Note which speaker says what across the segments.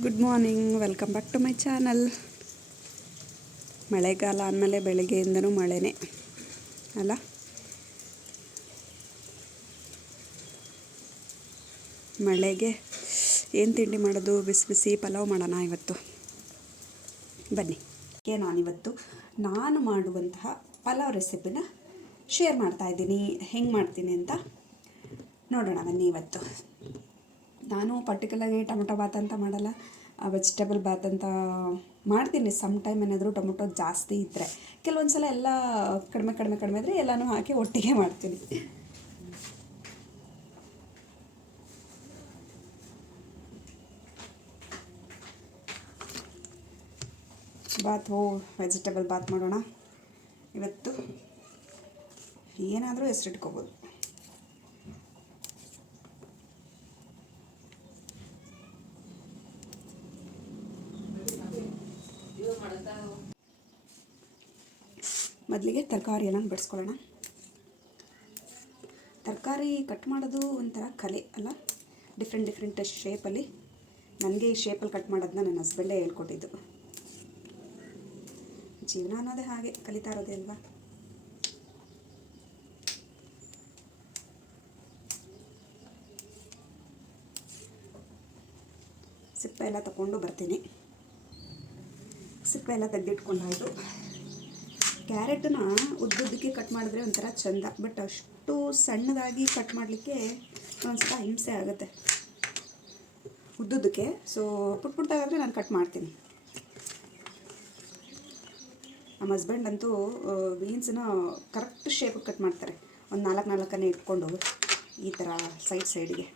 Speaker 1: Good morning welcome back to my channel ಮಳೆಗಾಲ ಅಂದಮೇಲೆ ಬೆಳಗ್ಗೆಯಿಂದನೂ ಮಳೆನೇ. ಅಲ್ಲ? ಮಳೆಗೆ ಏನು ತಿಂಡಿ ಮಾಡೋದು? ಬಿಸಿ ಬಿಸಿ ಪಲಾವ್ ಮಾಡೋಣ ಇವತ್ತು. ಬನ್ನಿ. ಏ ನಾನಿವತ್ತು ನಾನು ಮಾಡುವಂತಹ ಪಲಾವ್ ರೆಸಿಪಿನ ಶೇರ್ ಮಾಡ್ತಾ ಇದ್ದೀನಿ. ಹೆಂಗೆ ಮಾಡ್ತೀನಿ ಅಂತ ನೋಡೋಣ ಬನ್ನಿ ಇವತ್ತು. ನಾನು ಪರ್ಟಿಕ್ಯುಲರ್ಗೆ ಟೊಮೊಟೊ ಬಾತ್ ಅಂತ ಮಾಡಲ್ಲ ವೆಜಿಟೇಬಲ್ ಬಾತ್ ಅಂತ ಮಾಡ್ತೀನಿ. ಸಮ್ ಟೈಮ್ ಏನಾದರೂ ಟೊಮೊಟೊ ಜಾಸ್ತಿ ಇದ್ದರೆ ಕೆಲವೊಂದು ಸಲ ಎಲ್ಲ ಕಡಿಮೆ ಕಡಿಮೆ ಕಡಿಮೆ ಇದ್ದರೆ ಎಲ್ಲನೂ ಹಾಕಿ ಒಟ್ಟಿಗೆ ಮಾಡ್ತೀನಿ. ಬಾತ್ ಓ ವೆಜಿಟೇಬಲ್ ಬಾತ್ ಮಾಡೋಣ. ಇವತ್ತು ಏನಾದರೂ ಹೆಸರಿಟ್ಕೋಬೋದು. ಮೊದಲಿಗೆ ತರಕಾರಿ ಎಲ್ಲ ಬಡಿಸ್ಕೊಳ್ಳೋಣ. ತರಕಾರಿ ಕಟ್ ಮಾಡೋದು ಒಂಥರ ಕಲೆ ಅಲ್ಲ? ಡಿಫ್ರೆಂಟ್ ಡಿಫ್ರೆಂಟ್ ಶೇಪಲ್ಲಿ ನನಗೆ ಈ ಶೇಪಲ್ಲಿ ಕಟ್ ಮಾಡೋದನ್ನ ನನ್ನ ಹಸ್ಬೆಂಡೇ ಹೇಳ್ಕೊಟ್ಟಿದ್ದು. ಜೀವನ ಅನ್ನೋದೇ ಹಾಗೆ, ಕಲಿತಾ ಇರೋದೇ ಅಲ್ವಾ? ಸಿಪ್ಪೆ ಎಲ್ಲ ತಗೊಂಡು ಬರ್ತೀನಿ. ಸಿಪ್ಪೆ ಎಲ್ಲ ತೆಗೆದಿಟ್ಕೊಂಡಾಯಿತು. ಕ್ಯಾರೆಟನ್ನ ಉದ್ದುದ್ದಕ್ಕೆ ಕಟ್ ಮಾಡಿದ್ರೆ ಒಂಥರ ಚೆಂದ. ಬಟ್ ಅಷ್ಟು ಸಣ್ಣದಾಗಿ ಕಟ್ ಮಾಡಲಿಕ್ಕೆ ಸ್ವಲ್ಪ ಹಿಂಸೆ ಆಗುತ್ತೆ. ಉದ್ದುದ್ದಕ್ಕೆ. ಸೊ ಪುಟ್ ಪುಟ್ಟಾಗಾದರೆ ನಾನು ಕಟ್ ಮಾಡ್ತೀನಿ. ನಮ್ಮ ಹಸ್ಬೆಂಡ್ ಅಂತೂ ಬೀನ್ಸನ್ನ ಕರೆಕ್ಟ್ ಶೇಪಿಗೆ ಕಟ್ ಮಾಡ್ತಾರೆ. ಒಂದು ನಾಲ್ಕು ನಾಲ್ಕನೇ ಇಟ್ಕೊಂಡು ಈ ಥರ ಸೈಡ್ ಸೈಡಿಗೆ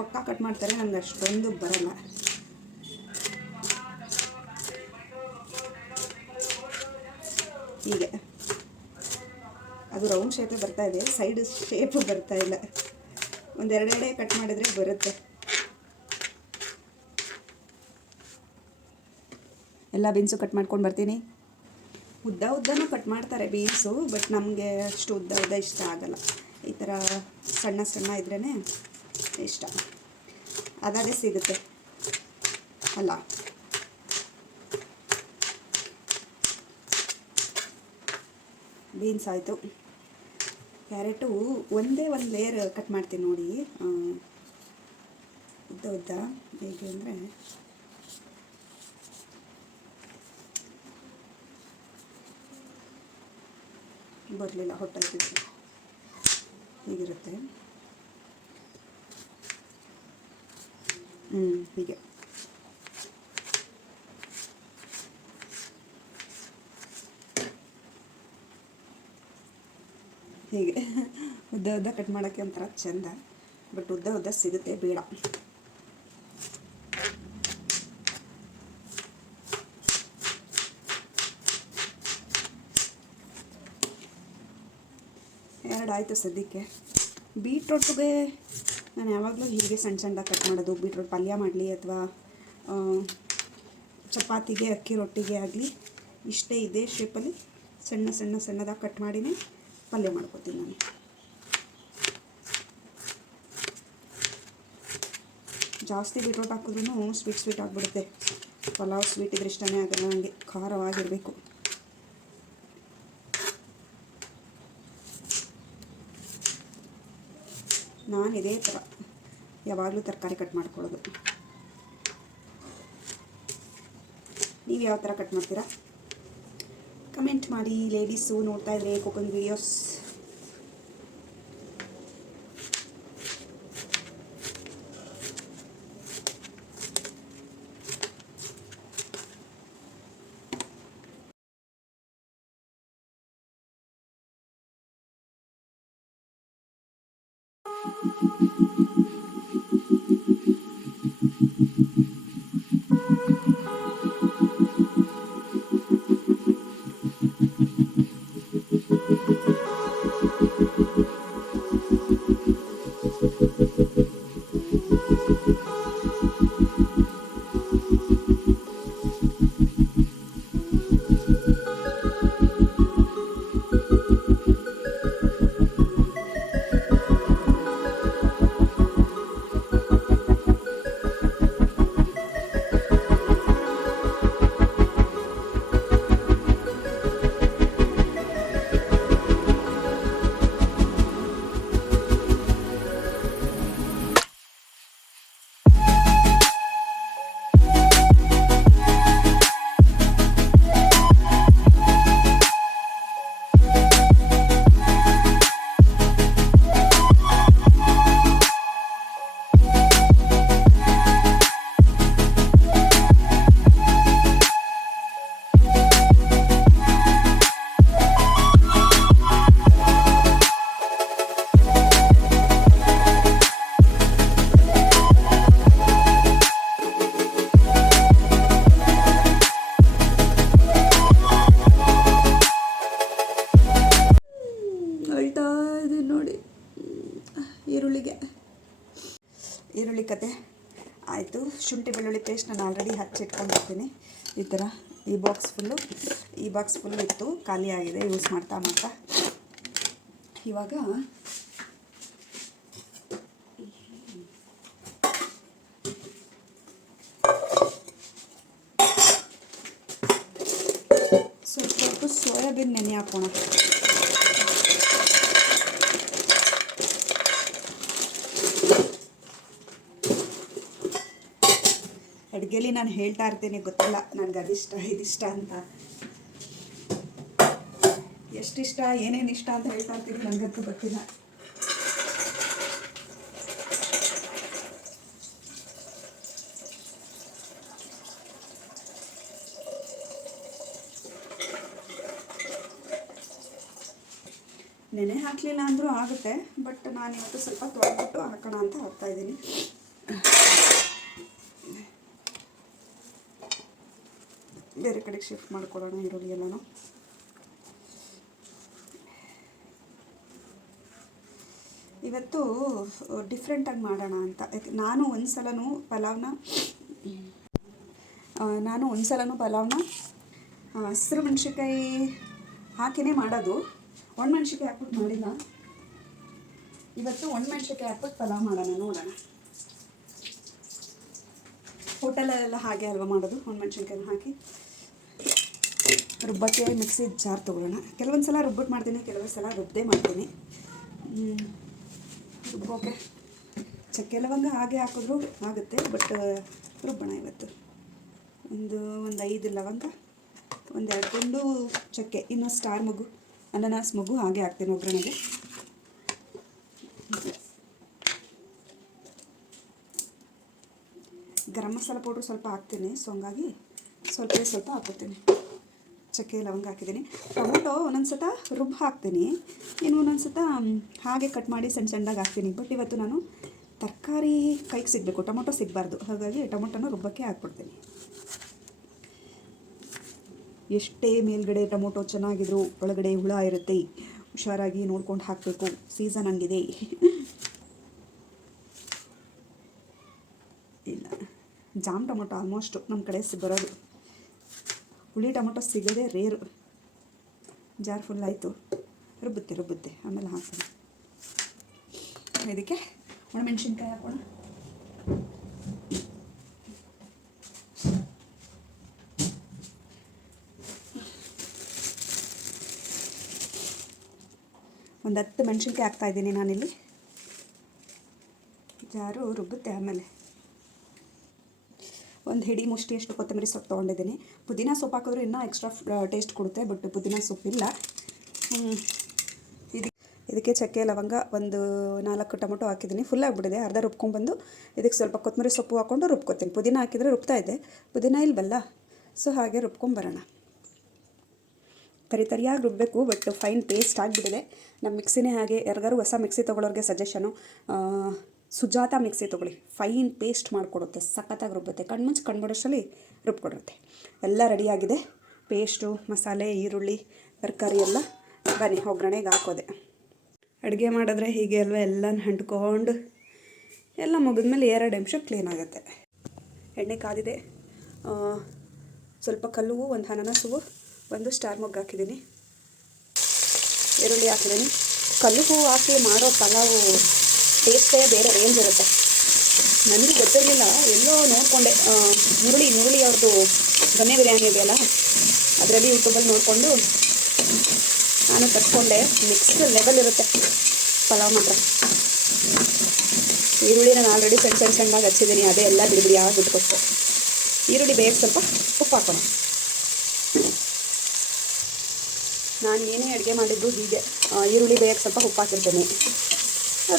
Speaker 1: ಪಕ್ಕ ಕಟ್ ಮಾಡ್ತಾರೆ ನನಗೆ ಅಷ್ಟೊಂದು ಬರಲ್ಲ. ಹೀಗೆ. ಅದು ರೌಂಡ್ ಶೇಪೇ ಬರ್ತಾ ಇದೆ ಸೈಡ್ ಶೇಪ್ ಬರ್ತಾ ಇಲ್ಲ. ಒಂದೆರಡೆರಡೆ ಕಟ್ ಮಾಡಿದರೆ ಬರುತ್ತೆ. ಎಲ್ಲ ಬೀನ್ಸು ಕಟ್ ಮಾಡ್ಕೊಂಡು ಬರ್ತೀನಿ. ಉದ್ದ ಉದ್ದನೂ ಕಟ್ ಮಾಡ್ತಾರೆ ಬೀನ್ಸು ಬಟ್ ನಮಗೆ ಅಷ್ಟು ಉದ್ದ ಉದ್ದ ಇಷ್ಟ ಆಗಲ್ಲ. ಈ ಥರ ಸಣ್ಣ ಸಣ್ಣ ಇದ್ರೇ ಇಷ್ಟ. ಅದೇ ಸಿಗುತ್ತೆ. ಅಲ್ಲ. ಬೀನ್ಸ್ ಆಯಿತು. ಕ್ಯಾರೆಟು ಒಂದೇ ಒಂದು ಲೇಯರ್ ಕಟ್ ಮಾಡ್ತೀನಿ ನೋಡಿ. ಉದ್ದ ಉದ್ದ ಹೇಗೆ ಅಂದರೆ ಬರಲಿಲ್ಲ, ಹೊಟ್ಟೆ ಹೀಗಿರುತ್ತೆ. ಹ್ಞೂ ಹೀಗೆ. ಹೀಗೆ. ಉದ್ದ ಉದ್ದ ಕಟ್ ಮಾಡೋಕ್ಕೆ ಒಂಥರ ಚೆಂದ ಬಟ್ ಉದ್ದ ಉದ್ದ ಸಿಗುತ್ತೆ ಬೇಡ. ಎರಡು ಆಯಿತು ಸದ್ಯಕ್ಕೆ. ಬೀಟ್ರೋಟ್ಗೆ ನಾನು ಯಾವಾಗಲೂ ಹೀಗೆ ಸಣ್ಣ ಸಣ್ಣ ಕಟ್ ಮಾಡೋದು, ಬೀಟ್ರೋಟ್ ಪಲ್ಯ ಮಾಡಲಿ ಅಥವಾ ಚಪಾತಿಗೆ, ಅಕ್ಕಿ ರೊಟ್ಟಿಗೆ ಆಗಲಿ, ಇಷ್ಟೇ ಇದೆ ಶೇಪಲ್ಲಿ ಸಣ್ಣ ಸಣ್ಣ ಸಣ್ಣದಾಗಿ ಕಟ್ ಮಾಡಿನೇ ಪಲ್ಯ ಮಾಡ್ಕೋತೀನಿ ನಾನು. ಜಾಸ್ತಿ ಬೀಟ್ರೋಟ್ ಹಾಕಿದ್ರೂ ಸ್ವೀಟ್ ಸ್ವೀಟ್ ಆಗಿಬಿಡುತ್ತೆ. ಪಲಾವ್ ಸ್ವೀಟ್ ಇದ್ರೆ ಇಷ್ಟನೇ ಆಗಲ್ಲ ನನಗೆ ಖಾರವಾಗಿರಬೇಕು. ನಾನು ಇದೇ ಥರ. ಯಾವಾಗಲೂ ತರಕಾರಿ ಕಟ್ ಮಾಡ್ಕೊಳ್ಳೋದು. ನೀವು ಯಾವ ಥರ ಕಟ್ ಮಾಡ್ತೀರಾ? ಕಮೆಂಟ್ ಮಾಡಿ ಲೇಡೀಸು ನೋಡ್ತಾ ಇದ್ರೆ cooking videos Thank you. Box full ಇತ್ತು ಖಾಲಿಯಾಗಿದೆ ಯೂಸ್ ಮಾಡ್ತಾ ಮಾಡ್ತಾ. ಇವಾಗ ಸ್ವಲ್ಪ ಸ್ವಲ್ಪ ಸೋಯಾಬೀನ್ ನೆನೆ ಹಾಕೋಣ. ಅಡುಗೆಲಿ ನಾನು ಹೇಳ್ತಾ ಇರ್ತೀನಿ, ಗೊತ್ತಿಲ್ಲ, ನನಗೆ ಅದಿಷ್ಟ, ಇದಿಷ್ಟ ಅಂತ. ಎಷ್ಟಿಷ್ಟ, ಏನೇನು ಇಷ್ಟ ಅಂತ ಹೇಳ್ತಾ ಇರ್ತೀವಿ ನನಗಂತೂ ಗೊತ್ತಿಲ್ಲ. ನೆನೆ ಹಾಕಲಿಲ್ಲ ಅಂದರೂ ಆಗುತ್ತೆ, ಬಟ್ ನಾನು ಇವತ್ತು ಸ್ವಲ್ಪ ತೊಳೆದ್ಬಿಟ್ಟು ಹಾಕೋಣ ಅಂತ ಹೋಗ್ತಾ ಇದ್ದೀನಿ. ಬೇರೆ ಕಡೆಗೆ ಶಿಫ್ಟ್ ಮಾಡ್ಕೊಳ್ಳೋಣ, ಈರುಳ್ಳಿ ಎಲ್ಲನೂ. ಇವತ್ತು ಡಿಫ್ರೆಂಟಾಗಿ ಮಾಡೋಣ ಅಂತ. ನಾನು ಒಂದು ಸಲನೂ ಪಲಾವ್ನ ನಾನು ಒಂದು ಸಲನೂ ಪಲಾವ್ನ ಹಸಿರು ಮೆಣಸಿನ್ಕಾಯಿ ಹಾಕಿನೇ ಮಾಡೋದು. ಒಣಮೆಣ್ಸಿನ್ಕಾಯಿ ಹಾಕ್ಬಿಟ್ಟು ಮಾಡಿಲ್ಲ. ಇವತ್ತು ಒಣಮೆಣ್ಸಿನ್ಕಾಯಿ ಹಾಕ್ಬಿಟ್ಟು ಪಲಾವ್ ಮಾಡೋಣ, ನೋಡೋಣ. ಹೋಟೆಲಲ್ಲೆಲ್ಲ ಹಾಗೆ ಅಲ್ವಾ ಮಾಡೋದು? ಒಣಮೆಣ್ಸಿನ್ಕಾಯಿನ ಹಾಕಿ. ರುಬ್ಬಕ್ಕೆ ಮಿಕ್ಸಿ ಜಾರ್ ತೊಗೊಳ್ಳೋಣ. ಕೆಲವೊಂದು ಸಲ ರುಬ್ಬಿಟ್ಟು ಮಾಡ್ತೀನಿ ಕೆಲವೊಂದು ಸಲ ರುಬ್ಬದೇ ಮಾಡ್ತೀನಿ. ರುಬ್ಬೋಕೆ ಚಕ್ಕೆ ಲವಂಗ ಹಾಗೆ ಹಾಕಿದ್ರು ಆಗುತ್ತೆ, ಬಟ್ ರುಬ್ಬೋಣ ಇವತ್ತು. ಒಂದು ಒಂದು ಐದು ಲವಂಗ, ಒಂದೆರಡು ಕೊಂಡು ಚಕ್ಕೆ ಇನ್ನು ಸ್ಟಾರ್ ಮಗು, ಅನಾನಸ್ ಮಗು, ಹಾಗೆ ಹಾಕ್ತೀನಿ ಒಗ್ಗರಣೆಗೆ. ಗರಂ ಮಸಾಲ ಪೌಡ್ರ್ ಸ್ವಲ್ಪ ಹಾಕ್ತೀನಿ, ಸೊ ಹಂಗಾಗಿ ಸ್ವಲ್ಪ ಸ್ವಲ್ಪ ಹಾಕೋತೀನಿ ಚಕ್ಕೆ ಲವಂಗ ಹಾಕಿದ್ದೀನಿ. ಟೊಮೊಟೊ ಒಂದೊಂದು ಸತ ರುಬ್ಬ ಹಾಕ್ತೀನಿ. ಇನ್ನು ಒಂದೊಂದು ಸತ ಹಾಗೆ ಕಟ್ ಮಾಡಿ ಸಣ್ಣ ಸಣ್ಣದಾಗಿ ಹಾಕ್ತೀನಿ. ಬಟ್ ಇವತ್ತು ನಾನು ತರಕಾರಿ ಕೈಗೆ ಸಿಗಬೇಕು, ಟೊಮೊಟೊ ಸಿಗಬಾರ್ದು. ಹಾಗಾಗಿ ಟೊಮೊಟೊನ ರುಬ್ಬಕ್ಕೆ ಹಾಕ್ಬಿಡ್ತೀನಿ. ಎಷ್ಟೇ ಮೇಲ್ಗಡೆ ಟೊಮೊಟೊ ಚೆನ್ನಾಗಿದ್ರು, ಒಳಗಡೆ ಹುಳ ಇರುತ್ತೆ, ಹುಷಾರಾಗಿ ನೋಡ್ಕೊಂಡು ಹಾಕಬೇಕು. ಸೀಸನ್ ಹಂಗಿದೆ. ಇಲ್ಲ. ಜಾಮ್ ಟೊಮೊಟೊ ಆಲ್ಮೋಸ್ಟ್ ನಮ್ಮ ಕಡೆ ಬರೋದು. ಹುಳಿ ಟೊಮೊಟೊ ಸಿಗೋದೇ ರೇರು. ಜಾರ್ ಫುಲ್ ಆಯಿತು. ರುಬ್ಬುತ್ತೆ ರುಬ್ಬುತ್ತೆ. ಆಮೇಲೆ ಹಾಕೋಣ. ಇದಕ್ಕೆ ಒಣಮೆಣ್ಸಿನ್ಕಾಯಿ ಹಾಕೋಣ. ಒಂದು ಹತ್ತು ಮೆಣಸಿನ್ಕಾಯಿ ಹಾಕ್ತಾಯಿದ್ದೀನಿ ನಾನಿಲ್ಲಿ. ಜಾರು ರುಬ್ಬುತ್ತೆ ಆಮೇಲೆ. ಒಂದು ಹಿಡಿ ಮುಷ್ಟಿಯಷ್ಟು ಕೊತ್ತಂಬರಿ ಸೊಪ್ಪು ತೊಗೊಂಡಿದ್ದೀನಿ. ಪುದೀನ ಸೊಪ್ಪು ಹಾಕಿದ್ರೆ ಇನ್ನೂ ಎಕ್ಸ್ಟ್ರಾ ಟೇಸ್ಟ್ ಕೊಡುತ್ತೆ ಬಟ್ ಪುದೀನ ಸೊಪ್ಪಿಲ್ಲ ಇಲ್ಲ. ಇದಕ್ಕೆ ಚಕ್ಕೆ, ಲವಂಗ ಒಂದು ನಾಲ್ಕು ಟೊಮೊಟೊ ಹಾಕಿದ್ದೀನಿ. ಫುಲ್ ಆಗಿಬಿಟ್ಟಿದೆ, ಅರ್ಧ ರುಬ್ಕೊಂಡ್ಬಂದು ಇದಕ್ಕೆ ಸ್ವಲ್ಪ ಕೊತ್ತಂಬರಿ ಸೊಪ್ಪು ಹಾಕ್ಕೊಂಡು ರುಬ್ಕೊತೀನಿ. ಪುದೀನ ಹಾಕಿದರೆ ರುಬ್ತಾ ಇದೆ. ಪುದೀನ ಇಲ್ವಲ್ಲ? ಸೊ ಹಾಗೆ ರುಬ್ಕೊಂಬರೋಣ ತರಿ ತರಿಯಾಗಿ ರುಬ್ಬಬೇಕು ಬಟ್ ಫೈನ್ ಟೇಸ್ಟ್ ಆಗಿಬಿಟ್ಟಿದೆ. ನಮ್ಮ ಮಿಕ್ಸಿನೇ ಹಾಗೆ ಯಾರಿಗಾರು ಹೊಸ ಮಿಕ್ಸಿ ತೊಗೊಳೋರಿಗೆ ಸಜೆಷನು ಸುಜಾತ ಮಿಕ್ಸಿ ತೊಗೊಳ್ಳಿ. ಫೈನ್ ಪೇಸ್ಟ್ ಮಾಡಿಕೊಡುತ್ತೆ, ಸಖತ್ತಾಗಿ ರುಬ್ಬುತ್ತೆ ಕಣ್ಮುಚ್ಚು ಕಣ್ಬಿಡೋಷ್ಟರಲ್ಲಿ ರುಬ್ಬಿಕೊಡುತ್ತೆ ಎಲ್ಲ ರೆಡಿಯಾಗಿದೆ ಪೇಸ್ಟು, ಮಸಾಲೆ, ಈರುಳ್ಳಿ, ತರಕಾರಿ ಎಲ್ಲ ಬನ್ನಿ, ಒಗ್ಗರಣೆಗೆ ಹಾಕೋದೆ. ಅಡುಗೆ ಮಾಡಿದ್ರೆ ಹೀಗೆ ಅಲ್ವಾ? ಎಲ್ಲ ಹಂಟ್ಕೊಂಡು ಎಲ್ಲ ಮುಗಿದ್ಮೇಲೆ ಎರಡು ನಿಮಿಷ ಕ್ಲೀನ್ ಆಗುತ್ತೆ. ಎಣ್ಣೆ ಕಾದಿದೆ. ಸ್ವಲ್ಪ ಕಲ್ಲು ಒಂದು ಅನನಸು ಒಂದು ಸ್ಟಾರ್ ಮೊಗ್ಗು ಹಾಕಿದ್ದೀನಿ. ಈರುಳ್ಳಿ ಹಾಕಿದ್ದೀನಿ. ಕಲ್ಲು ಹೂವು ಹಾಕಿ ಮಾಡೋ ಪಲಾವು ಟೇಸ್ಟೇ ಬೇರೆ ರೇಂಜ್ ಇರುತ್ತೆ. ನನಗೂ ಗೊತ್ತಿರಲಿಲ್ಲ, ಎಲ್ಲೋ ನೋಡಿಕೊಂಡೆ. ಮುರುಳಿ ಮುರುಳಿ ಅವ್ರದ್ದು ದೊನ್ನೆ ಬಿರಿಯಾನಿ ಇದೆಯಲ್ಲ, ಅದರಲ್ಲಿ ಯೂಟ್ಯೂಬಲ್ಲಿ ನೋಡಿಕೊಂಡು ನಾನು ತರಿಸ್ಕೊಂಡೆ ನೆಕ್ಸ್ಟ್ ಲೆವೆಲ್ ಇರುತ್ತೆ ಪಲಾವ್ ಮಾತ್ರ. ಈರುಳ್ಳಿ ನಾನು ಆಲ್ರೆಡಿ ಸಣ್ಣ ಸಣ್ಣ, ಸಣ್ಣದಾಗಿ ಹಚ್ಚಿದ್ದೀನಿ. ಅದೇ ಎಲ್ಲ ಬಿಡಿ ಬಿಡಿ ಯಾವಾಗ ಬಿಟ್ಕೊಟ್ಟು ಈರುಳ್ಳಿ ಬೇಗ ಸ್ವಲ್ಪ ಉಪ್ಪು ಹಾಕೋಣ. ನಾನು ಏನೇ ಅಡುಗೆ ಮಾಡಿದ್ದು ಹೀಗೆ. ಈರುಳ್ಳಿ ಬೇಯಕ್ಕೆ ಸ್ವಲ್ಪ ಉಪ್ಪು ಹಾಕಿರ್ತೇನೆ.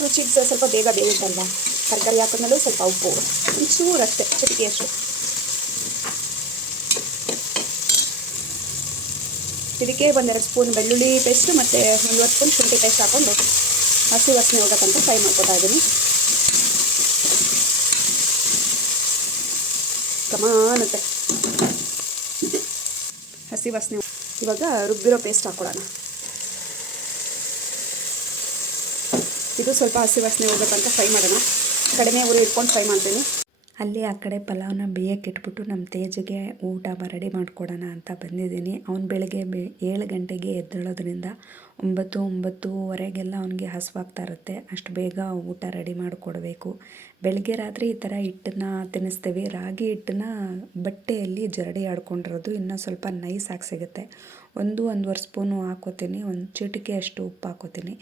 Speaker 1: ರುಚಿಗೆ ಸ್ವಲ್ಪ ಬೇಗ ಬೇಯುತ್ತಲ್ವ ತರಕಾರಿ ಹಾಕಿದ್ಮೇಲೂ ಸ್ವಲ್ಪ ಉಪ್ಪು. ಒಂಚೂರು ಅಷ್ಟೇ ಚಿಟಿಕೆ ಅಷ್ಟು. ಇದಕ್ಕೆ ಒಂದೆರಡು ಸ್ಪೂನ್ ಬೆಳ್ಳುಳ್ಳಿ ಪೇಸ್ಟು ಮತ್ತು ಒಂದು ಸ್ಪೂನ್ ಶುಂಠಿ ಪೇಸ್ಟ್ ಹಾಕ್ಕೊಂಡು ಹಸಿ ವಾಸನೆ ಹೋಗೋಕ್ಕಂತ ಫ್ರೈ ಮಾಡ್ಕೊತಾ ಇದ್ದೀನಿ. ಕಮಾನತ್ತೆ ಹಸಿ ವಾಸನೆ. ಇವಾಗ ರುಬ್ಬಿರೋ ಪೇಸ್ಟ್ ಹಾಕ್ಕೊಳ್ಳೋಣ. ಸ್ವಲ್ಪ ಹಸಿ ವಾಸನೆ ಹೋಗಬೇಕಂತ ಫ್ರೈ ಮಾಡೋಣ. ಕಡಿಮೆ ಉರಿ ಇಟ್ಕೊಂಡು ಫ್ರೈ ಮಾಡ್ತೀನಿ.
Speaker 2: ಅಲ್ಲಿ ಆ ಕಡೆ ಪಲಾವ್ನ ಬೇಯಕ್ಕೆ ಇಟ್ಬಿಟ್ಟು ನಮ್ಮ ತೇಜಿಗೆ ಊಟ ರೆಡಿ ಮಾಡಿಕೊಡೋಣ ಅಂತ ಬಂದಿದ್ದೀನಿ. ಅವ್ನು ಬೆಳಗ್ಗೆ ಬೆ ಏಳು ಗಂಟೆಗೆ ಎದ್ದೇಳೋದ್ರಿಂದ ಒಂಬತ್ತು, ಒಂಬತ್ತೂವರೆಗೆಲ್ಲ ಅವನಿಗೆ ಹಸುವಾಗ್ತಾ ಇರುತ್ತೆ. ಅಷ್ಟು ಬೇಗ ಊಟ ರೆಡಿ ಮಾಡಿಕೊಡ್ಬೇಕು. ಬೆಳಗ್ಗೆ ರಾತ್ರಿ ಈ ಥರ ಹಿಟ್ಟನ್ನ ತಿನ್ನಿಸ್ತೀವಿ. ರಾಗಿ ಹಿಟ್ಟನ್ನ ಬಟ್ಟೆಯಲ್ಲಿ ಜರಡಿ ಆಡ್ಕೊಂಡಿರೋದು ಇನ್ನೂ ಸ್ವಲ್ಪ ನೈಸ್ ಆಗಿ ಸಿಗುತ್ತೆ. ಒಂದು, ಒಂದೂವರೆ ಸ್ಪೂನು ಹಾಕೋತೀನಿ ಒಂದು ಚಿಟಿಕೆ ಅಷ್ಟು ಉಪ್ಪು ಹಾಕೋತೀನಿ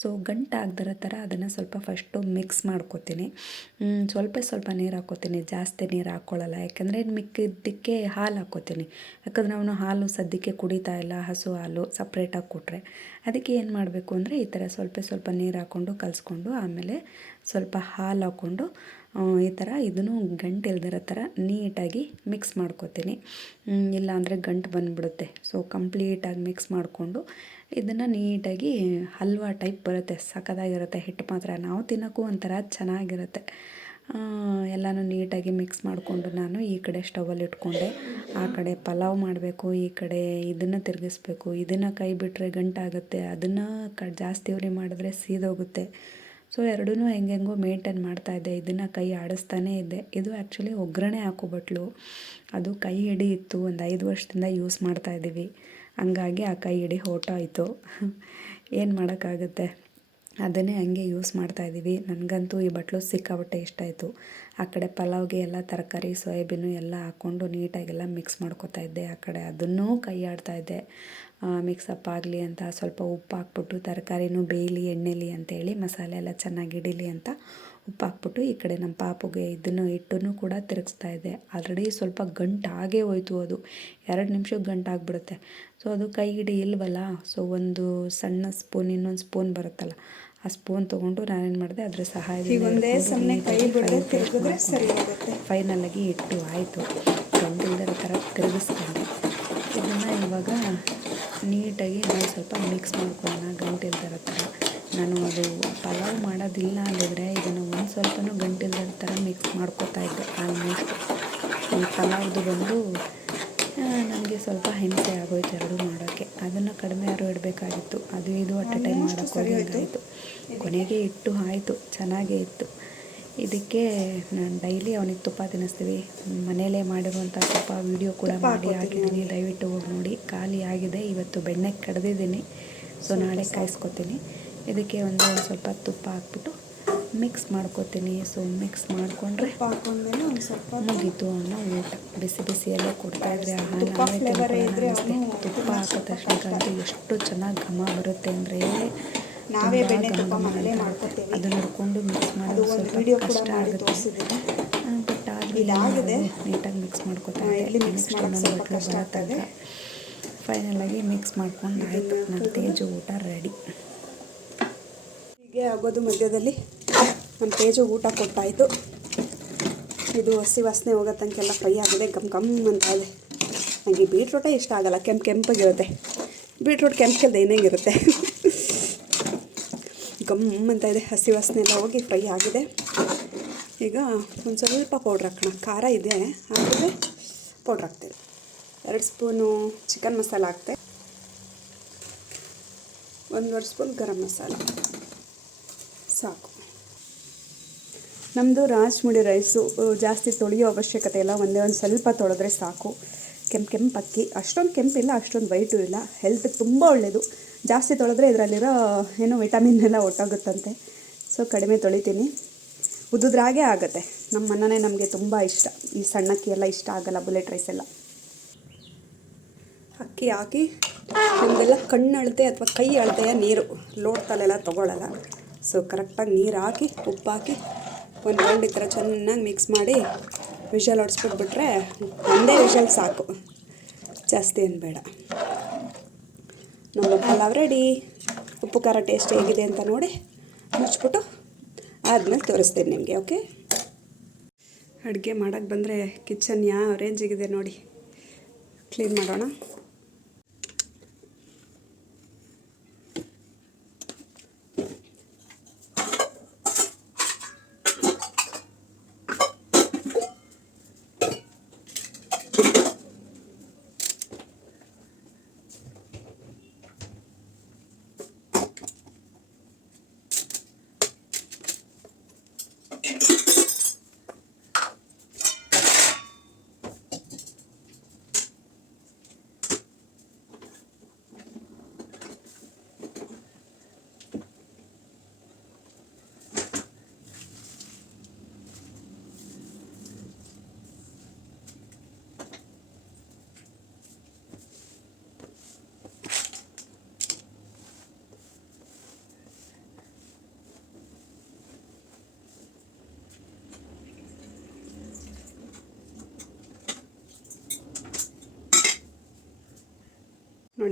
Speaker 2: ಸೊ ಗಂಟು ಆಗದಿರೋ ಥರ ಅದನ್ನು ಸ್ವಲ್ಪ ಫಸ್ಟು ಮಿಕ್ಸ್ ಮಾಡ್ಕೊತೀನಿ. ಸ್ವಲ್ಪ ಸ್ವಲ್ಪ ನೀರು ಹಾಕ್ಕೋತೀನಿ. ಜಾಸ್ತಿ ನೀರು ಹಾಕ್ಕೊಳ್ಳಲ್ಲ ಯಾಕಂದರೆ ಮಿಕ್ಕಿದ್ದಕ್ಕೆ ಹಾಲು ಹಾಕ್ಕೋತೀನಿ. ಯಾಕಂದರೆ ಅವನು ಹಾಲು ಸದ್ಯಕ್ಕೆ ಕುಡಿತಾ ಇಲ್ಲ. ಹಸು ಹಾಲು ಸಪ್ರೇಟಾಗಿ ಕೊಟ್ಟರೆ ಅದಕ್ಕೆ ಏನು ಮಾಡಬೇಕು ಅಂದರೆ ಈ ಥರ ಸ್ವಲ್ಪ ಸ್ವಲ್ಪ ನೀರು ಹಾಕ್ಕೊಂಡು ಕಲಿಸ್ಕೊಂಡು ಆಮೇಲೆ ಸ್ವಲ್ಪ ಹಾಲು ಹಾಕ್ಕೊಂಡು ಈ ಥರ ಇದನ್ನು ಗಂಟು ಇಲ್ದಿರೋ ಥರ ನೀಟಾಗಿ ಮಿಕ್ಸ್ ಮಾಡ್ಕೊತೀನಿ. ಇಲ್ಲಾಂದರೆ ಗಂಟು ಬಂದುಬಿಡುತ್ತೆ. ಸೊ ಕಂಪ್ಲೀಟಾಗಿ ಮಿಕ್ಸ್ ಮಾಡಿಕೊಂಡು ಇದನ್ನು ನೀಟಾಗಿ ಹಲ್ವಾ ಟೈಪ್ ಬರುತ್ತೆ. ಸಖತ್ತಾಗಿರುತ್ತೆ ಹಿಟ್ಟು ಮಾತ್ರ. ನಾವು ತಿನ್ನೋಕ್ಕೂ ಒಂಥರ ಚೆನ್ನಾಗಿರುತ್ತೆ. ಎಲ್ಲನೂ ನೀಟಾಗಿ ಮಿಕ್ಸ್ ಮಾಡಿಕೊಂಡು ನಾನು ಈ ಕಡೆ ಸ್ಟವಲ್ಲಿ ಇಟ್ಕೊಂಡೆ. ಆ ಕಡೆ ಪಲಾವ್ ಮಾಡಬೇಕು, ಈ ಕಡೆ ಇದನ್ನು ತಿರುಗಿಸ್ಬೇಕು. ಇದನ್ನು ಕೈ ಬಿಟ್ಟರೆ ಗಂಟಾಗುತ್ತೆ. ಅದನ್ನು ಕ, ಜಾಸ್ತಿ ಉರಿ ಮಾಡಿದ್ರೆ ಸೀದೋಗುತ್ತೆ. ಸೊ ಎರಡೂ ಹೆಂಗೆಂಗೋ ಮೇಂಟೈನ್ ಮಾಡ್ತಾಯಿದ್ದೆ ಇದನ್ನು ಕೈ ಆಡಿಸ್ತಾನೇ ಇದ್ದೆ. ಇದು ಆ್ಯಕ್ಚುಲಿ ಒಗ್ಗರಣೆ ಹಾಕೋ ಬಟ್ಲು. ಅದು ಕೈ ಹಿಡಿ ಇತ್ತು. ಒಂದು ಐದು ವರ್ಷದಿಂದ ಯೂಸ್ ಮಾಡ್ತಾಯಿದ್ದೀವಿ ಹಂಗಾಗಿ ಆ ಕೈ ಹಿಡಿ ಹೊರ್ಟೋಯ್ತು ಏನು ಮಾಡೋಕ್ಕಾಗುತ್ತೆ? ಅದನ್ನೇ ಹಂಗೆ ಯೂಸ್ ಮಾಡ್ತಾಯಿದ್ದೀವಿ ನನಗಂತೂ ಈ ಬಟ್ಲು ಸಿಕ್ಕಾಪಟ್ಟೆ ಇಷ್ಟ ಆಯಿತು. ಆ ಕಡೆ ಪಲಾವ್ಗೆ ಎಲ್ಲ ತರಕಾರಿ, ಸೋಯಾಬೀನು ಎಲ್ಲ ಹಾಕ್ಕೊಂಡು ನೀಟಾಗೆಲ್ಲ ಮಿಕ್ಸ್ ಮಾಡ್ಕೋತಾ ಇದ್ದೆ ಆ ಕಡೆ. ಅದನ್ನೂ ಕೈ ಆಡ್ತಾ ಇದ್ದೆ. ಮಿಕ್ಸಪ್ ಆಗಲಿ ಅಂತ ಸ್ವಲ್ಪ ಉಪ್ಪು ಹಾಕ್ಬಿಟ್ಟು ತರಕಾರಿನೂ ಬೇಯಲಿ ಎಣ್ಣೆಲಿ ಅಂತೇಳಿ ಮಸಾಲೆ ಎಲ್ಲ ಚೆನ್ನಾಗಿ ಹಿಡೀಲಿ ಅಂತ ಉಪ್ಪು ಹಾಕ್ಬಿಟ್ಟು ಈ ಕಡೆ ನಮ್ಮ ಪಾಪುಗೆ ಇದನ್ನು ಹಿಟ್ಟನ್ನು ಕೂಡ ತಿರುಗಿಸ್ತಾ ಇದ್ದೆ ಆಲ್ರೆಡಿ ಸ್ವಲ್ಪ ಗಂಟು ಆಗೇ ಹೋಯ್ತು ಅದು. ಎರಡು ನಿಮಿಷಕ್ಕೆ ಗಂಟು ಆಗಿಬಿಡುತ್ತೆ. ಸೊ ಅದು ಕೈ ಹಿಡಿ ಇಲ್ವಲ್ಲ? ಸೊ ಒಂದು ಸಣ್ಣ ಸ್ಪೂನ್ ಇನ್ನೊಂದು ಸ್ಪೂನ್ ಬರುತ್ತಲ್ಲ? ಆ ಸ್ಪೂನ್ ತೊಗೊಂಡು ನಾನೇನು ಮಾಡಿದೆ? ಅದರ ಸಹಾಯದಿಂದ ಫೈನಲಾಗಿ ಇಟ್ಟು ಆಯಿತು. ಗಂಟಿಲ್ಲದ ಥರ ತಿರುಗಿಸ್ಕೊಂಡೆ ಇದನ್ನು ಇವಾಗ ನೀಟಾಗಿ ನಾವು ಸ್ವಲ್ಪ ಮಿಕ್ಸ್ ಮಾಡ್ಕೊಳ್ಳೋಣ ಗಂಟಿಲ್ ಥರ. ನಾನು ಅದು ಪಲಾವ್ ಮಾಡೋದಿಲ್ಲ ಅಂದಿದ್ರೆ ಇದನ್ನು ಒಂದು ಸ್ವಲ್ಪನೂ ಗಂಟಿಲ್ ಥರ ಮಿಕ್ಸ್ ಮಾಡ್ಕೋತಾ ಇದ್ದೆ ಆಲ್ಮೋಸ್ಟ್ ಈ ಪಲಾವ್ದು ಬಂದು ನನಗೆ ಸ್ವಲ್ಪ ಹಿಂಸೆ ಆಗೋಯ್ತು ಎರಡು ಮಾಡೋಕ್ಕೆ. ಅದನ್ನು ಕಡಿಮೆ ಯಾರು ಇಡಬೇಕಾಗಿತ್ತು. ಅದು ಇದು ಅಟ್ ಟೈಮ್ ಮಾಡೋಕ್ಕೆ ಕೊನೆಗೆ ಇಟ್ಟು ಆಯಿತು ಚೆನ್ನಾಗೇ ಇತ್ತು. ಇದಕ್ಕೆ ನಾನು ಡೈಲಿ ಅವನಿಗೆ ತುಪ್ಪ ತಿನ್ನಿಸ್ತೀವಿ ಮನೆಯಲ್ಲೇ ಮಾಡಿರುವಂಥ ತುಪ್ಪ ವಿಡಿಯೋ ಕೂಡ ಮಾಡಿ ಹಾಕಿದ್ದೀನಿ ದಯವಿಟ್ಟು ಹೋಗಿ ನೋಡಿ. ಖಾಲಿ ಆಗಿದೆ. ಇವತ್ತು ಬೆಣ್ಣೆ ಕಡ್ದಿದ್ದೀನಿ. ಸೊ ನಾಳೆ ಕಾಯಿಸ್ಕೊತೀನಿ. ಇದಕ್ಕೆ ಒಂದು ಸ್ವಲ್ಪ ತುಪ್ಪ ಹಾಕ್ಬಿಟ್ಟು ಮಿಕ್ಸ್ ಮಾಡ್ಕೊತೀನಿ. ಸೊ ಮಿಕ್ಸ್ ಮಾಡಿಕೊಂಡ್ರೆ ಮುಗೀತು ಅನ್ನೋ ಊಟ. ಬಿಸಿ ಬಿಸಿಯಲ್ಲೇ ಕೊಡ್ತಾ ಇದ್ರೆ
Speaker 1: ತುಪ್ಪ ಹಾಕೋ
Speaker 2: ತಿನ್ಕೊಳ್ಳೋಣ ತುಪ್ಪ ಹಾಕಿದ ತಕ್ಷಣಕ್ಕಂತೂ ಎಷ್ಟು ಚೆನ್ನಾಗಿ ಘಮ ಬರುತ್ತೆ ಅಂದರೆ.
Speaker 1: ನಾವೇ ಬೆಣ್ಣೆ ತುಪ್ಪ ಮನೇಲೇ ಮಾಡ್ಕೊತೀವಿ.
Speaker 2: ಅದು ನೋಡಿಕೊಂಡು ಮಿಕ್ಸ್
Speaker 1: ಅದು
Speaker 2: ಮಾಡೋದು
Speaker 1: ಒಂದು ವಿಡಿಯೋ ಕೂಡ ಮಾಡಿ ತೋರಿಸಿದ್ದೀನಿ
Speaker 2: ಬಟ್
Speaker 1: ಇದಾಗಿದೆ.
Speaker 2: ನೀಟಾಗಿ ಮಿಕ್ಸ್ ಮಾಡ್ಕೊತಾ
Speaker 1: ಇಲ್ಲಿ ಮಿಕ್ಸ್
Speaker 2: ಮಾಡೋದು
Speaker 1: ಸ್ವಲ್ಪ ಕಷ್ಟ ಆಗ್ತದೆ.
Speaker 2: ಫೈನಲಾಗಿ ಮಿಕ್ಸ್ ಮಾಡ್ಕೊಂಡು ಆಯಿತು ನನ್ನ ತೇಜು ಊಟ ರೆಡಿ
Speaker 1: ಹೀಗೆ ಆಗೋದು ಮಧ್ಯದಲ್ಲಿ ನಮ್ಮ ತೇಜು ಊಟ ಕೊಟ್ಟಾಯಿತು. ಇದು ಹಸಿ ವಾಸನೆ ಹೋಗೋ ತನಕೆಲ್ಲ ಫ್ರೈ ಆಗಿದೆ. ಕಮ್ ಗಮ್ ಅಂತ ಇದೆ. ನನಗೆ ಬೀಟ್ರೂಟೇ ಇಷ್ಟ ಆಗಲ್ಲ. ಕೆಂಪು ಕೆಂಪಾಗಿರುತ್ತೆ. ಬೀಟ್ರೂಟ್ ಕೆಂಪು ಕೆಲ್ದು ಏನೇಗಿರುತ್ತೆ ಗಮ್ ಅಂತ ಇದೆ, ಹಸಿ ವಾಸನೆ ಎಲ್ಲ ಹೋಗಿ ಫ್ರೈ ಆಗಿದೆ. ಈಗ ಒಂದು ಸ್ವಲ್ಪ ಪೌಡ್ರ್ ಹಾಕೋಣ. ಖಾರ ಇದೆ ಹಾಕಿದ್ರೆ ಪೌಡ್ರ್ ಹಾಕ್ತೇವೆ ಎರಡು ಸ್ಪೂನು ಚಿಕನ್ ಮಸಾಲ ಹಾಕ್ತೆ. ಒಂದೂವರೆ ಸ್ಪೂನ್ ಗರಂ ಮಸಾಲ ಸಾಕು. ನಮ್ಮದು ರಾಜ್ಮುಡಿ ರೈಸು ಜಾಸ್ತಿ ತೊಳೆಯೋ ಅವಶ್ಯಕತೆ ಇಲ್ಲ. ಒಂದೇ ಒಂದು ಸ್ವಲ್ಪ ತೊಳೆದ್ರೆ ಸಾಕು. ಕೆಂಪು ಕೆಂಪು ಅಕ್ಕಿ. ಅಷ್ಟೊಂದು ಕೆಂಪಿಲ್ಲ ಅಷ್ಟೊಂದು ವೈಟು ಇಲ್ಲ. ಹೆಲ್ತ್ಗೆ ತುಂಬ ಒಳ್ಳೆಯದು ಜಾಸ್ತಿ ತೊಳೆದ್ರೆ ಇದರಲ್ಲಿರೋ ಏನು ವಿಟಮಿನ್ ಎಲ್ಲ ಒಟ್ಟಾಗುತ್ತಂತೆ. ಸೊ ಕಡಿಮೆ ತೊಳಿತೀನಿ. ಉದ್ದುದ್ರಾಗೆ ಆಗುತ್ತೆ. ನಮ್ಮ ಅನ್ನನೇ ನಮಗೆ ತುಂಬ ಇಷ್ಟ. ಈ ಸಣ್ಣ ಅಕ್ಕಿ ಎಲ್ಲ ಇಷ್ಟ ಆಗಲ್ಲ, ಬುಲೆಟ್ ರೈಸ್ ಎಲ್ಲ. ಅಕ್ಕಿ ಹಾಕಿ, ನಮಗೆಲ್ಲ ಕಣ್ಣು ಅಳತೆ ಅಥವಾ ಕೈ ಅಳತೆಯ ನೀರು. ಲೋಟದಲ್ಲೆಲ್ಲ ತೊಗೊಳ್ಳಲ್ಲ ಸೊ ಕರೆಕ್ಟಾಗಿ ನೀರು ಹಾಕಿ, ಉಪ್ಪು ಹಾಕಿ, ಒಂದು ಈ ಥರ ಚೆನ್ನಾಗಿ ಮಿಕ್ಸ್ ಮಾಡಿ ವಿಷಲ್ ಹೊಡ್ಸ್ಬಿಟ್ಬಿಟ್ರೆ ಒಂದೇ ವಿಷಲ್ ಸಾಕು. ಜಾಸ್ತಿ ಏನು ಬೇಡ. ನಮ್ಮ ಪಲಾವ್ ರೆಡಿ ಉಪ್ಪು, ಖಾರ ಟೇಸ್ಟ್ ಹೇಗಿದೆ ಅಂತ ನೋಡಿ ಮುಚ್ಬಿಟ್ಟು ಆದಮೇಲೆ ತೋರಿಸ್ತೀನಿ ನಿಮಗೆ ಓಕೆ ಅಡುಗೆ ಮಾಡೋಕ್ಕೆ ಬಂದರೆ ಕಿಚನ್ ಯಾವ ರೇಂಜಿಗಿದೆ ನೋಡಿ. ಕ್ಲೀನ್ ಮಾಡೋಣ.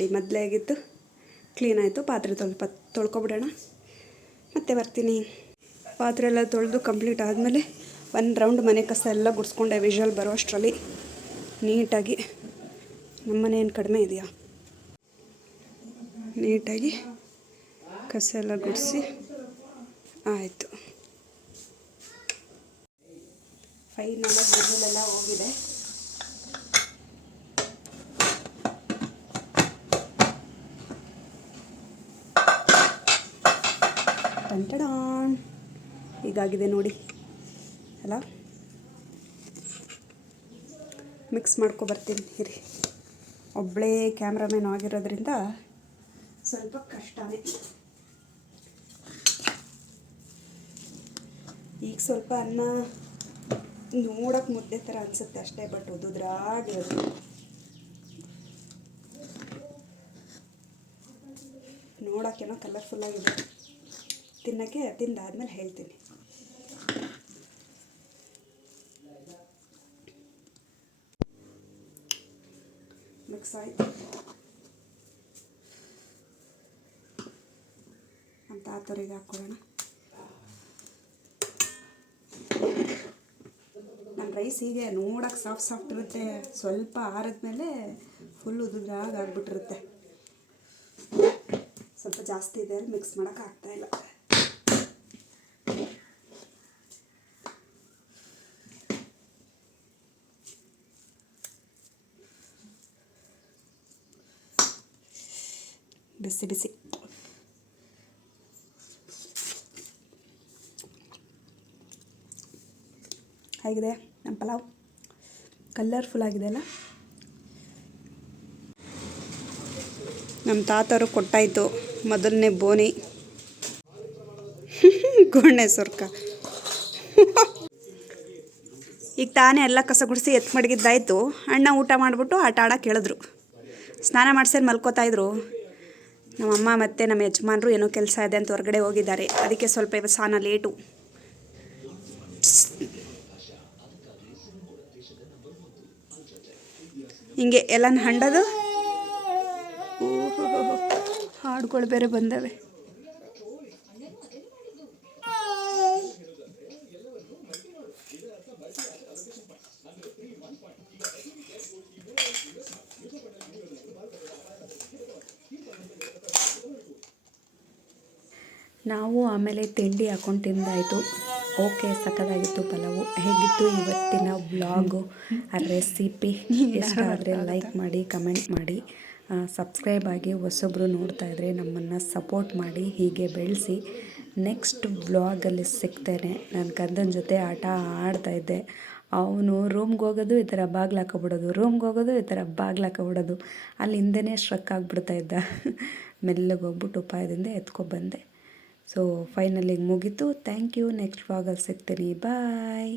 Speaker 1: ನೋಡಿ, ಮೊದಲೇ ಆಗಿತ್ತು ಕ್ಲೀನ್ ಆಯಿತು. ಪಾತ್ರೆ ತೊಳ್ಪ ತೊಳ್ಕೊಬಿಡೋಣ. ಮತ್ತೆ ಬರ್ತೀನಿ. ಪಾತ್ರೆ ಎಲ್ಲ ತೊಳೆದು ಕಂಪ್ಲೀಟ್ ಆದಮೇಲೆ ಒಂದು ರೌಂಡ್ ಮನೆ ಕಸ ಎಲ್ಲ ಗುಡಿಸ್ಕೊಂಡೆ ವಿಷಲ್ ಬರೋ ಅಷ್ಟರಲ್ಲಿ. ನೀಟಾಗಿ. ನಮ್ಮನೆ ಏನು ಕಡಿಮೆ ಇದೆಯಾ? ನೀಟಾಗಿ ಕಸ ಎಲ್ಲ ಗುಡಿಸಿ ಆಯಿತು. ಫೈನಲಾಗಿ ವಿಷಲೆಲ್ಲ ಹೋಗಿದೆ. ಟಂಟಡಾನ್ ಹೀಗಾಗಿದೆ ನೋಡಿ. ಅಲ್ಲ? ಮಿಕ್ಸ್ ಮಾಡ್ಕೊ ಬರ್ತೀನಿ, ಇರಿ. ಒಬ್ಬಳೇ ಕ್ಯಾಮ್ರಾಮ್ಯಾನ್ ಆಗಿರೋದ್ರಿಂದ ಸ್ವಲ್ಪ ಕಷ್ಟನೇ. ಈಗ ಸ್ವಲ್ಪ ಅನ್ನ ನೋಡೋಕೆ ಮುದ್ದೆ ಥರ ಅನಿಸುತ್ತೆ ಅಷ್ಟೇ ಬಟ್ ಉದುದ್ರಾಗಿರೋದು ನೋಡೋಕ್ಕೇನೋ ಕಲರ್ಫುಲ್ ಆಗಿದೆ. ತಿನ್ನೋಕ್ಕೆ ತಿಂದಾದ್ಮೇಲೆ ಹೇಳ್ತೀನಿ. ಮಿಕ್ಸ್ ಆಯಿತು ಅಂತ ಆತೋರಿಗೆ ಹಾಕ್ಕೊಳ್ಳೋಣ. ನನ್ನ ರೈಸ್ ಹೀಗೆ ನೋಡೋಕೆ ಸಾಫ್ಟ್ ಸಾಫ್ಟ್ ಇರುತ್ತೆ. ಸ್ವಲ್ಪ ಆರಿದ್ಮೇಲೆ ಫುಲ್ ಉದುದ್ರಾಗ ಆಗ್ಬಿಟ್ಟಿರುತ್ತೆ. ಸ್ವಲ್ಪ ಜಾಸ್ತಿ ಇದೆ ಮಿಕ್ಸ್ ಮಾಡೋಕೆ ಆಗ್ತಾ ಇಲ್ಲ ಬಿಸಿ ಬಿಸಿ. ಹೇಗಿದೆ ನಮ್ಮ ಪಲಾವ್? ಕಲರ್ಫುಲ್ ಆಗಿದೆ ಅಲ್ಲ? ನಮ್ಮ ತಾತರು ಕೊಟ್ಟಾಯಿತು ಮೊದಲನೇ ಬೋನಿ. ಗೋಣೆ ಸುರ್ಕ. ಈಗ ತಾನೇ ಎಲ್ಲ ಕಸ ಗುಡಿಸಿ ಎತ್ತು ಮಡಗಿದ್ದಾಯ್ತು. ಅಣ್ಣ ಊಟ ಮಾಡಿಬಿಟ್ಟು ಆಟ ಆಡಕ್ಕೆ ಹೇಳಿದ್ರು. ಸ್ನಾನ ಮಾಡಿಸಿ ಮಲ್ಕೋತಾ ಇದ್ರು. ನಮ್ಮಮ್ಮ ಮತ್ತು ನಮ್ಮ ಯಜಮಾನರು ಏನೋ ಕೆಲಸ ಇದೆ ಅಂತ ಹೊರಗಡೆ ಹೋಗಿದ್ದಾರೆ. ಅದಕ್ಕೆ ಸ್ವಲ್ಪ ಇವತ್ತು ಸ್ನಾನ ಲೇಟು. ಹಿಂಗೆ ಎಲ್ಲನ ಹಂಡದು? ಹಾಡುಗಳು ಬೇರೆ ಬಂದವೆ.
Speaker 2: ನಾವು ಆಮೇಲೆ ತಿಂಡಿ ಹಾಕೊಂಡು ತಿಂದಾಯಿತು. ಓಕೆ, ಸಖತ್ತಾಗಿತ್ತು ಪಲಾವು. ಹೇಗಿತ್ತು ಇವತ್ತಿನ ಬ್ಲಾಗು? ರೆಸಿಪಿ ಇಷ್ಟ ಆದರೆ ಲೈಕ್ ಮಾಡಿ ಕಮೆಂಟ್ ಮಾಡಿ. ಸಬ್ಸ್ಕ್ರೈಬ್ ಆಗಿ ಹೊಸೊಬ್ಬರು ನೋಡ್ತಾ ಇದ್ರೆ ನಮ್ಮನ್ನು ಸಪೋರ್ಟ್ ಮಾಡಿ, ಹೀಗೆ ಬೆಳೆಸಿ. ನೆಕ್ಸ್ಟ್ ವ್ಲಾಗಲ್ಲಿ ಸಿಗ್ತೇನೆ. ನನ್ನ ಕದ್ದನ ಜೊತೆ ಆಟ ಆಡ್ತಾ ಇದ್ದೆ. ಅವನು ರೂಮ್ಗೆ ಹೋಗೋದು ಈ ಥರ ಬಾಗ್ಲು ಹಾಕೊಬಿಡೋದು ರೂಮ್ಗೆ ಹೋಗೋದು ಈ ಥರ ಬಾಗ್ಲು ಹಾಕೊಬಿಡೋದು. ಅಲ್ಲಿ ಹಿಂದೆನೇ ಸ್ಟ್ರಕ್ ಆಗಿಬಿಡ್ತಾ ಇದ್ದ. ಮೆಲ್ಲಗೆ ಹೋಗ್ಬಿಟ್ಟು ಉಪಾಯದಿಂದ ಎತ್ಕೊಬಂದೆ ಸೊ ಫೈನಲಿಗೆ ಮುಗೀತು. ಥ್ಯಾಂಕ್ ಯು ನೆಕ್ಸ್ಟ್ ವ್ಲಾಗಲ್ಲಿ ಸಿಗ್ತೀನಿ. ಬಾಯ್